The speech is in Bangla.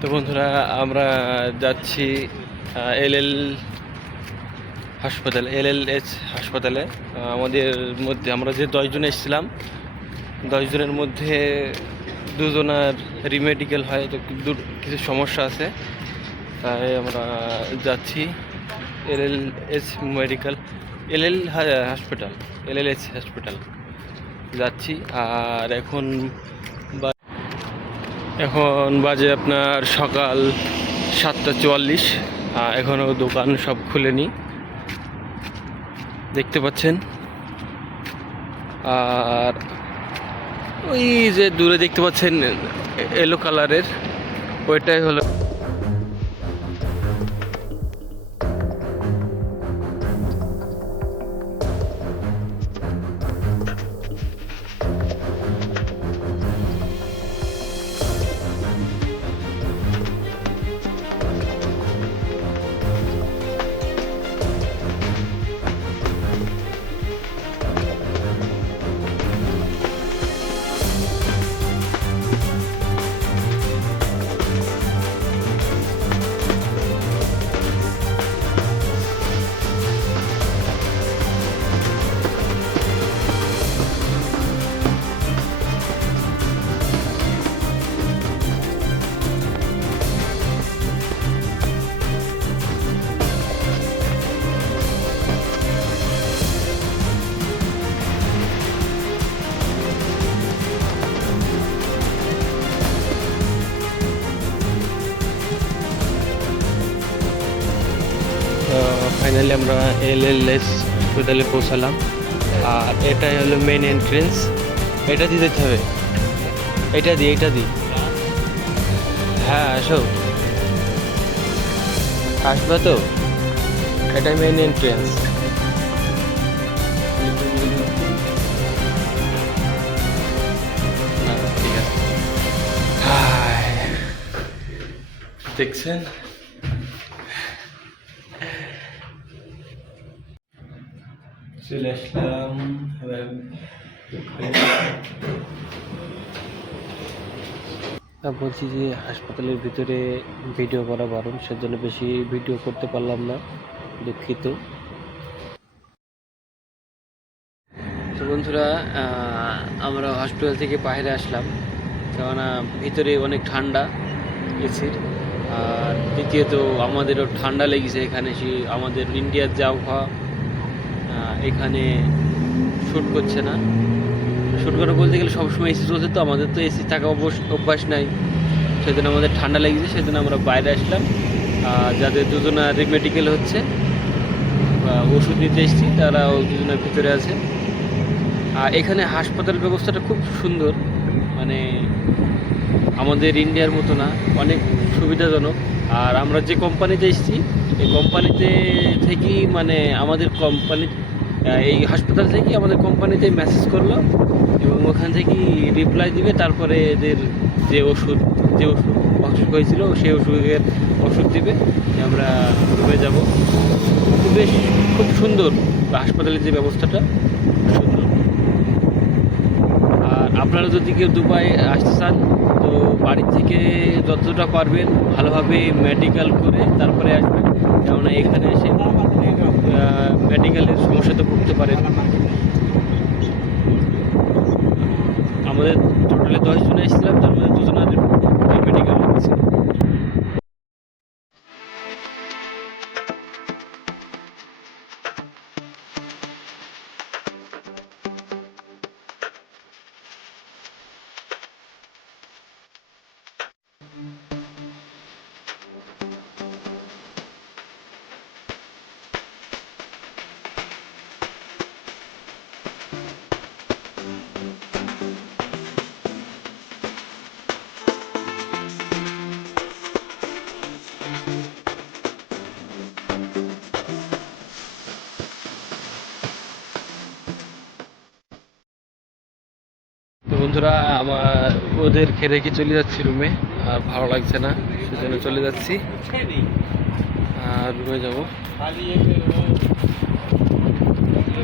তো বন্ধুরা, আমরা যাচ্ছি এলএল হাসপাতাল, এলএলএইচ হাসপাতালে। আমাদের মধ্যে আমরা যে 10 জন এসেছিলাম, 10 জনের মধ্যে 2জনার রিমেডিকেল হয়, তো কিছু সমস্যা আছে, তাই আমরা যাচ্ছি এলএলএইচ মেডিকেল, এলএল হাসপাতাল, এলএলএইচ হাসপাতাল যাচ্ছি। আর এখন বাজে আপনার সকাল 7:44। এখনও দোকান সব খুলেনি, দেখতে পাচ্ছেন। আর ওই যে দূরে দেখতে পাচ্ছেন এলো কালারের, ওইটাই হলো ফাইনালি আমরা এলএলএস হাসপাতালে পৌঁছালাম। আর এটাই হলো মেন এন্ট্রেন্স, এটা দিয়ে যেতে হবে, এটা দিই। হ্যাঁ, আসবে তো, এটাই মেন এন্ট্রেন্স। ঠিক আছে, দেখছেন চলে আসলাম। বলছি যে হাসপাতালের ভিতরে ভিডিও করা বারণ, সেজন্য বেশি ভিডিও করতে পারলাম না, দুঃখিত। তো বন্ধুরা, আমরা হসপিটাল থেকে বাইরে আসলাম, কেননা ভিতরে অনেক ঠান্ডা এসির। আর দ্বিতীয়ত আমাদেরও ঠান্ডা লেগেছে এখানে, আমাদের ইন্ডিয়ার যে আবহাওয়া এখানে শ্যুট করছে না। শ্যুট করা বলতে গেলে সবসময় এসি চলছে, তো আমাদের তো এসি থাকা অভ্যাস নাই, সেজন্য আমাদের ঠান্ডা লেগেছে, সেজন্য আমরা বাইরে আসলাম। যাদের 2জনা রিমেডিকেল হচ্ছে, ওষুধ নিতে এসেছি, তারা 2জনের ভিতরে আছে। আর এখানে হাসপাতাল ব্যবস্থাটা খুব সুন্দর, মানে আমাদের ইন্ডিয়ার মতো না, অনেক সুবিধাজনক। আর আমরা যে কোম্পানিতে এসেছি, এই কোম্পানিতে থেকেই, মানে আমাদের কোম্পানি, এই হাসপাতাল থেকেই আমাদের কোম্পানিতে মেসেজ করলো এবং ওখান থেকেই রিপ্লাই দিবে। তারপরে এদের যে ওষুধ অসুখ হয়েছিল, সেই ওষুধ দিবে, আমরা রুমে যাব। বেশ খুব সুন্দর হাসপাতালের যে ব্যবস্থাটা, সুন্দর। আর আপনারা যদি কেউ দুবাই আসতে চান, তো বাড়ি থেকে যতটা পারবেন ভালোভাবে মেডিকেল করে তারপরে আসবেন, কেননা এখানে এসে মেডিকেলের সমস্যাতে পড়তে পারেন। আমাদের টোটালে 10 জন এসেছিলাম, তার মধ্যে 2জনের মেডিকেল হয়েছে। তো বন্ধুরা, আমার ওদের রেখে চলে যাচ্ছি রুমে, আর ভালো লাগছে না, সেজন্য চলে যাচ্ছি, আর রুমে যাব।